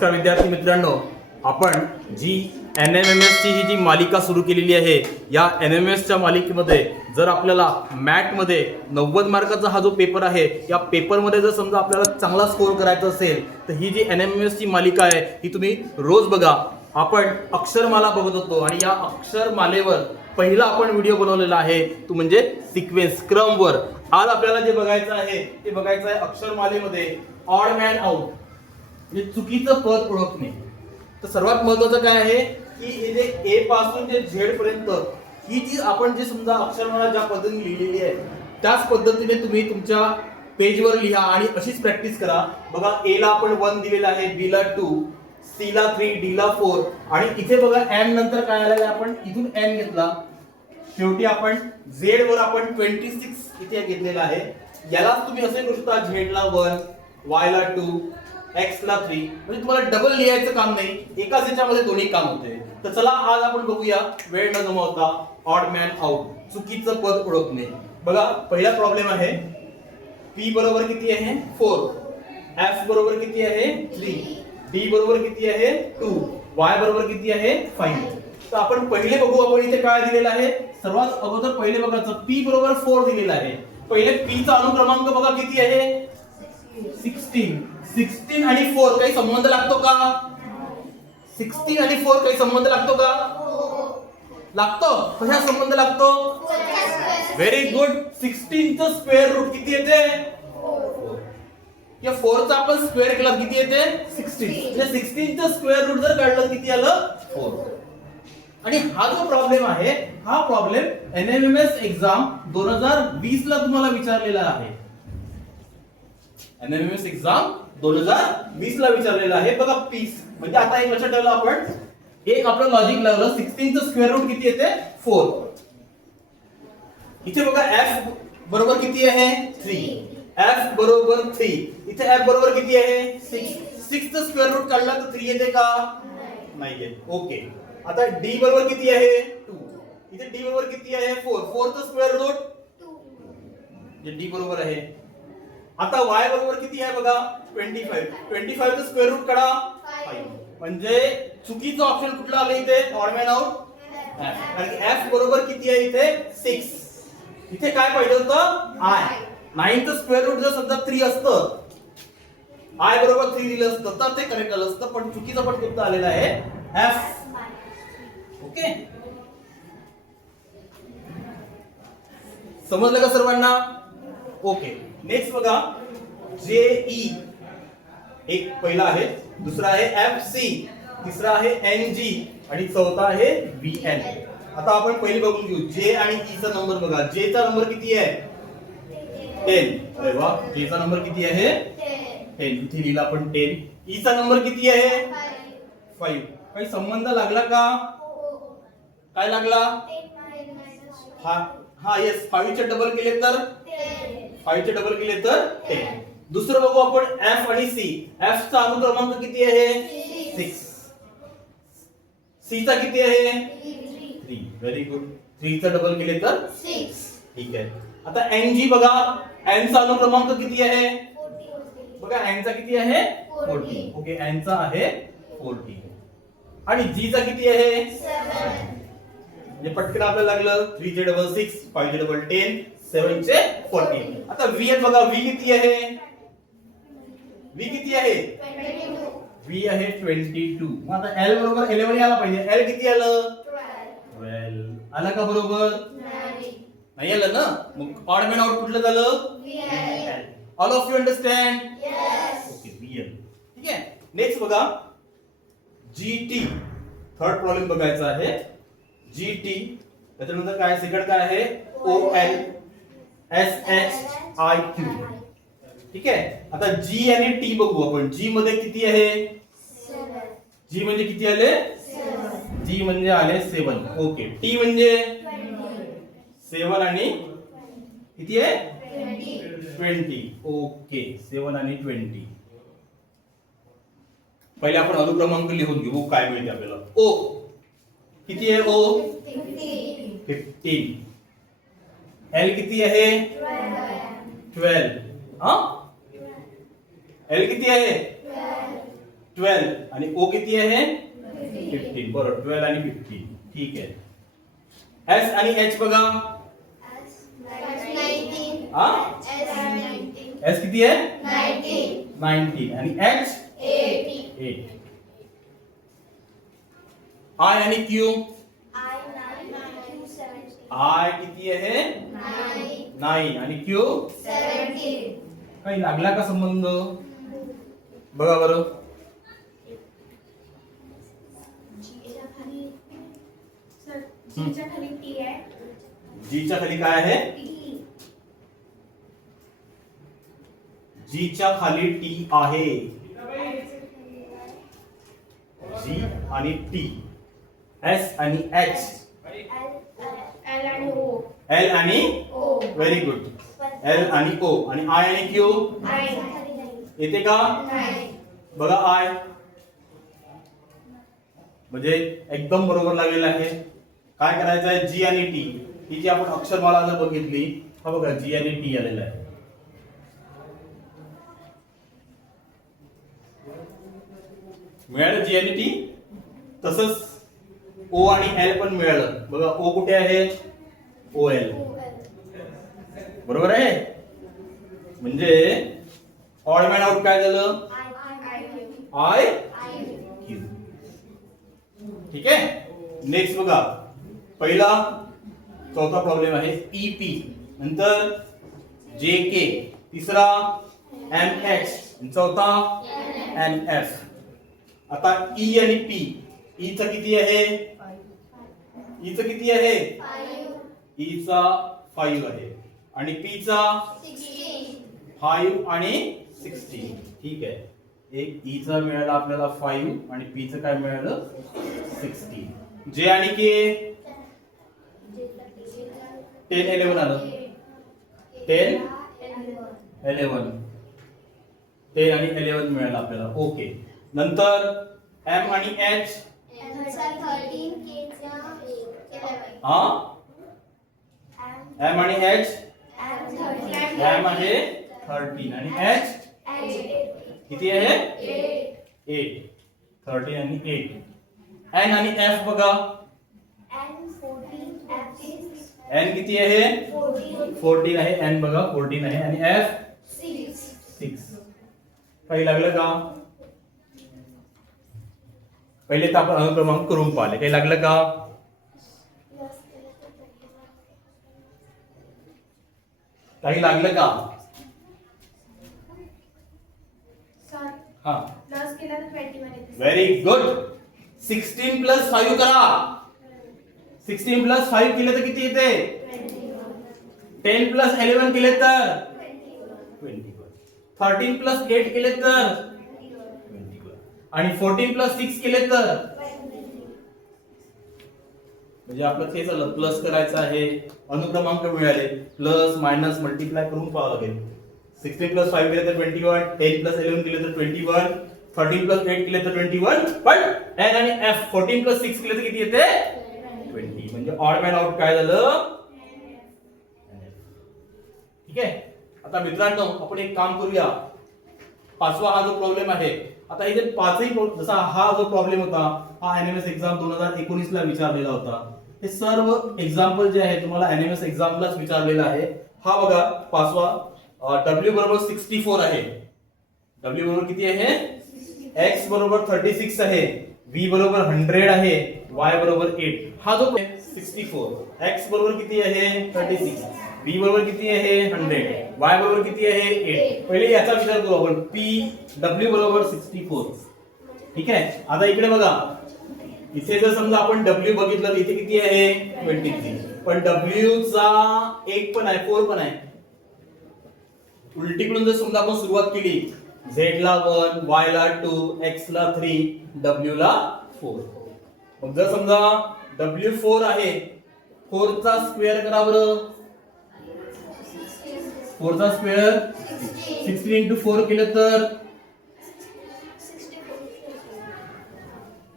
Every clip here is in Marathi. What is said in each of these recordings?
नमस्कार विद्यार्थी मित्रांनो आपण जी एन एम एम एसची ही जी मालिका सुरू केलेली आहे या एन एम एसच्या मालिकेमध्ये जर आपल्याला मॅटमध्ये नव्वद मार्काचा हा जो पेपर आहे या पेपरमध्ये जर समजा आपल्याला चांगला स्कोर करायचा असेल तर ही जी एन एम एम एसची मालिका आहे ही तुम्ही रोज बघा. आपण अक्षरमाला बघत होतो आणि या अक्षरमालेवर पहिला आपण व्हिडिओ बनवलेला आहे तो म्हणजे सिक्वेन्स क्रमवर. आज आपल्याला जे बघायचं आहे ते बघायचं आहे अक्षरमालेमध्ये ऑड मॅन आउट म्हणजे चुकीचं पद ओळखणे. तर सर्वात महत्वाचं काय आहे? की हे जे ए पासून जे झेड पर्यंत ही जी आपण जे समजा अक्षरमाला ज्या पद्धतीने लिहिलेली आहे त्याच पद्धतीने तुम्ही तुमच्या पेजवर लिहा आणि अशीच प्रॅक्टिस करा. बघा ए ला आपण वन दिलेला आहे बी ला टू सी ला थ्री डी ला फोर आणि इथे बघा एन नंतर काय आलेलं आहे आपण? इथून एन घेतला. शेवटी आपण झेड वर आपण ट्वेंटी सिक्स इथे घेतलेला आहे. यालाच तुम्ही असे करू शकता झेड ला वन वाय ला टू एक्स ला थ्री म्हणजे तुम्हाला डबल लिहायचं काम नाही. एकाच याच्यामध्ये दोन्ही काम होते. तर चला आज आपण बघूया. वेळ न गमावता ऑड मॅन आउट चुकीचं पद ओळखणे. बघा पहिला प्रॉब्लेम आहे. पी बरोबर किती आहे? फोर एफ बरोबर किती आहे? थ्री डी बरोबर किती आहे? टू वाय बरोबर किती आहे? फाईव्ह तर आपण पहिले बघू आपण इथे काय दिलेलं आहे. सर्वात अगोदर पहिले बघायचं. पी बरोबर फोर दिलेला आहे. पहिले पी चा अनुक्रमांक बघा किती आहे? सिक्स्टीन सिक्स्टीन आणि फोर काही संबंध लागतो का? सिक्स्टीन आणि फोर काही संबंध लागतो का? लागतो. कशा संबंध लागतो? व्हेरी गुड सिक्स्टीनचं स्क्वेअर रूट किती येते? या फोरचा आपण स्क्वेअर केला किती येते? सिक्स्टीन म्हणजे सिक्स्टीनचं स्क्वेअर रूट जर काढलं किती आलं? फोर आणि हा जो प्रॉब्लेम आहे हा problem N M M S exam दोन हजार वीस ला तुम्हाला विचारलेला आहे. N M M S exam दोन हजार वीस ला विचारलेला आहे. बघा पीस. म्हणजे आता एक लक्षात ठेवलं आपण. एक आपलं लॉजिक लावलं सिक्स्टीनचं स्क्वेअर रूट किती येते? फोर इथे बघा एफ बरोबर किती आहे? थ्री एफ बरोबर थ्री इथे एफ बरोबर किती आहे? सिक्स सिक्सचं स्क्वेअर रूट काढला तर थ्री येते का? नाही येत. ओके आता डी बरोबर किती आहे? टू इथे डी बरोबर किती आहे? फोर फोरचं स्क्वेअर रूट डी बरोबर आहे. आता y बरोबर किती आहे बघा? 25 25 चं स्क्वेअर रूट काढा. 5 म्हणजे चुकीचं ऑप्शन कुठलं आलं इथे? ऑड मॅन आउट कारण की f बरोबर किती आहे इथे? 6 इथे काय पाहिजे होतं? I. 9 चं स्क्वेअर रूट जर समजा 3 असतं i बरोबर 3 दिलं असतं तर ते करेक्ट आलं असतं. पण चुकीचं पण कुठं आलेलं आहे f. ओके समजलं का सर्वांना? ओके नेक्स्ट बघा जे ई एक पहिला आहे दुसरा आहे एफ सी तिसरा आहे एन जी आणि चौथा आहे व्ही एन आता आपण पहिले बघून घेऊ. जे आणि ई चा नंबर बघा. जे चा नंबर किती आहे? टेन अरे वा जे चा नंबर किती आहे? टेन इथे लिहिला आपण टेन ई चा नंबर किती आहे? फाईव्ह काही संबंध लागला का? काय लागला? हा हा येस फाईव्हचे डबल केले तर? फाईव्हचे डबल केले तर टेन दुसरं बघू आपण एफ आणि सी एफ चा अनुक्रमांक किती आहे? सिक्स सी चा किती आहे? थ्री व्हेरी गुड थ्री चा डबल केले तर ठीक आहे. आता एन जी बघा. एन चा अनुक्रमांक किती आहे? बघा एन चा किती आहे? फोर्टी ओके एन चा आहे फोर्टी आणि जी चा किती आहे? म्हणजे पटकन आपल्याला लागलं. थ्री चे डबल सिक्स फाईव्ह चे डबल टेन सेवन चे फोर्टीन आता व्ही एन बघा व्ही किती आहे? व्ही किती आहे? व्ही आहे ट्वेंटी टू मग आता एल बरोबर इलेव्हन यायला पाहिजे. एल किती आलं? ट्वेल्व आलं का बरोबर? नाही आलं ना? मग ऑड मॅन आउट कुठलं झालं? All of you understand okay V L ठीक आहे. नेक्स्ट बघा. जी टी थर्ड प्रॉब्लेम बघायचा आहे. जी टी त्याच्यानंतर काय सेकंड काय आहे? O L S H I Q ठीक आहे? आता जी आणि टी बघू आपण. जी मध्ये किती आहे? जी म्हणजे किती आले? जी म्हणजे आले सेवन ओके टी म्हणजे? सेवन आणि किती आहे? ट्वेंटी ओके सेवन आणि ट्वेंटी पहिले आपण अनुक्रमांक लिहून घेऊ. काय मिळते आपल्याला? ओ किती आहे ओ फिफ्टीन एल किती आहे? ट्वेल्व हा एल किती आहे? ट्वेल्व आणि ओ किती आहे? फिफ्टीन बरोबर ट्वेल्व आणि फिफ्टीन ठीक आहे. एस आणि एच बघा. हा एस किती आहे? नाईन्टीन आणि एच एट आय आणि क्यू आय किती आहे? नाईन आणि क्यू? काही लागला का संबंध? बघा बरं. जीच्या खाली काय आहे? जीच्या खाली टी आहे. जी आणि टी. एस आणि एच. एल आणि व्हेरी गुड एल आणि ओ आणि आय आणि क्यू येते का? बघा आय म्हणजे एकदम बरोबर लागलेलं आहे. काय करायचं आहे? जी आणि टी ही जी आपण अक्षरमाला जर बघितली हा बघा जी आणि टी आलेला आहे. मिळालं जी आणि टी तसंच ओ आणि एल पण मिळालं. बघा ओ कुठे आहे? ओ एल बरोबर आहे? म्हणजे ऑड मॅन आउट काय झालं? आय क्यू ठीक आहे? नेक्स्ट बघा. पहिला चौथा प्रॉब्लेम आहे ईपी नंतर जे के तिसरा एम एक्स चौथा एन एफ आता ई आणि पी ई चा किती आहे? E ई किती आहे? ईचा फाईव्ह आहे. आणि पी चा फाईव्ह आणि सिक्स्टीन ठीक आहे. एक ई चा मिळाला आपल्याला फाईव्ह आणि पी चं काय मिळालं? सिक्स्टीन जे आणि के टेन इलेव्हन आलं. टेन इलेव्हन टेन आणि इलेव्हन मिळालं आपल्याला. ओके नंतर एम आणि एच हा? एम आणि एच एम आहे थर्टीन आणि एच किती आहे? एट थर्टीन आणि एट एन आणि एफ बघा. एन किती आहे? फोर्टीन आहे. एन बघा. फोर्टीन आहे. आणि एफ सिक्स काही लागलं का? पहिले तर आपण अनुक्रमांक करून पाहिले. काही लागलं का? काही लागलं का? हा. Very good sixteen plus five करा. सिक्स्टीन प्लस फाईव्ह केले तर किती येते? टेन प्लस इलेव्हन केले तर? ट्वेंटी थर्टीन प्लस एट केले तर? आणि फोर्टीन प्लस सिक्स केले तर? म्हणजे आपलं ते झालं. प्लस करायचं आहे. अनुक्रमांक मिळाले. प्लस मायनस मल्टिप्लाय करून पाहावं लागेल. सिक्स्टीन प्लस फाईव्ह केले तर twenty one ten plus eleven केले तर twenty one thirteen plus eight केले तर ट्वेंटी वन पण एन आणि एफ फोर्टीन प्लस सिक्स केले तर किती येते? ट्वेंटी म्हणजे ऑड मॅन आउट काय झालं? ठीक आहे? आता मित्रांनो आपण एक काम करूया. पाचवा हा जो प्रॉब्लेम आहे आता इथे पाचही जसा हा जो प्रॉब्लेम होता हा एन एम एस एक्झाम दोन हजार एकोणीस ला विचारलेला होता. हे सर्व एक्झाम्पल जे आहे तुम्हाला एनएमएस एक्झामलाच विचारलेला आहे. हा बघा पाचवा डब्ल्यू बरोबर सिक्स्टी फोर आहे. डब्ल्यू बरोबर किती आहे? एक्स बरोबर थर्टी सिक्स आहे. व्ही बरोबर हंड्रेड आहे. वाय बरोबर एट हा जो सिक्स्टी फोर एक्स बरोबर किती आहे? थर्टी सिक्स व्ही बरोबर किती आहे? हंड्रेड वाय बरोबर किती आहे? एट पहिले याचा विचार करू आपण. पी डब्ल्यू बरोबर सिक्स्टी फोर ठीक आहे? आता इकडे बघा. इथे जर समजा आपण डब्ल्यू बघितलं तर इथे किती आहे? ट्वेंटी थ्री पण डब्ल्यू चा एक पण आहे फोर पण आहे. उलटीकडून जर समजा आपण सुरुवात केली झेड ला वन वाय ला टू एक्स ला थ्री डब्ल्यू ला फोर मग जर समजा डब्ल्यू फोर आहे फोर चा स्क्वेअर करा बरं. फोर चा स्क्वेअर सिक्स्टी इंटू फोर केलं तर?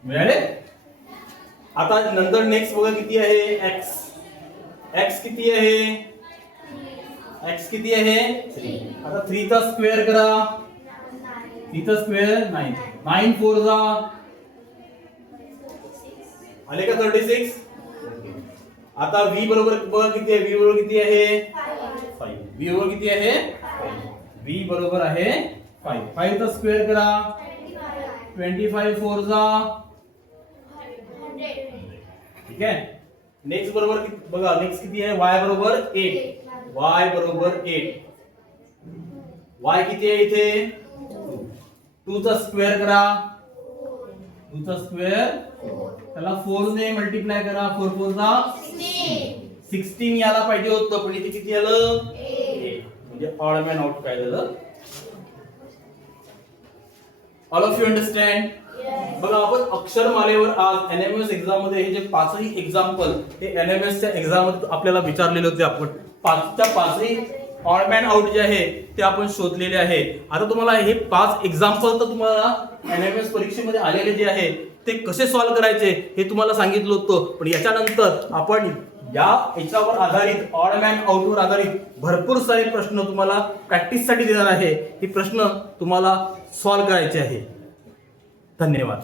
मिळाले? आता नंतर नेक्स्ट बघा किती आहे? एक्स एक्स किती आहे? एक्स किती आहे? थ्री आता थ्री चा स्क्वेअर करा. इथं स्क्वेअर नाईन नाईन फोर जा आले का थर्टी सिक्स आता व्ही बरोबर बघा किती आहे? व्ही बरोबर किती आहे? फाईव्ह व्ही बरोबर किती आहे? व्ही बरोबर आहे फाईव्ह फाईव्हचा स्क्वेअर करा. ट्वेंटी फाईव्ह फोर जा ठीक आहे? नेक्स्ट बरोबर बघा नेक्स्ट किती आहे? वाय बरोबर एट वाय बरोबर एट वाय किती आहे इथे? टू चा स्क्वेअर करा. टू चा स्क्वेअर त्याला फोर ने मल्टिप्लाय करा. फोर फोर चा सिक्स्टीन याला पाहिजे होतं. पण इथे किती आलं? म्हणजे ऑड मॅन आउट काय झालं? ऑल ऑफ यू अंडरस्टँड बघा आपण अक्षरमालेवर आज एनएमएस एक्झाममध्ये हे जे पाचही एक्झाम्पल हे एन एम एसच्या एक्झाममध्ये आपल्याला विचारलेले होते आपण. पाचच्या पाचही ऑड मॅन आउट जे आहे ते आपण शोधलेले आहे. आता तुम्हाला हे पाच एक्झाम्पल तर तुम्हाला एनएमएस परीक्षेमध्ये आलेले जे आहे ते कसे सॉल्व्ह करायचे हे तुम्हाला सांगितलं होतं. पण याच्यानंतर आपण या याच्यावर आधारित ऑड मॅन आउटवर आधारित भरपूर सारे प्रश्न तुम्हाला प्रॅक्टिससाठी देणार आहे. हे प्रश्न तुम्हाला सॉल्व्ह करायचे आहे. धन्यवाद.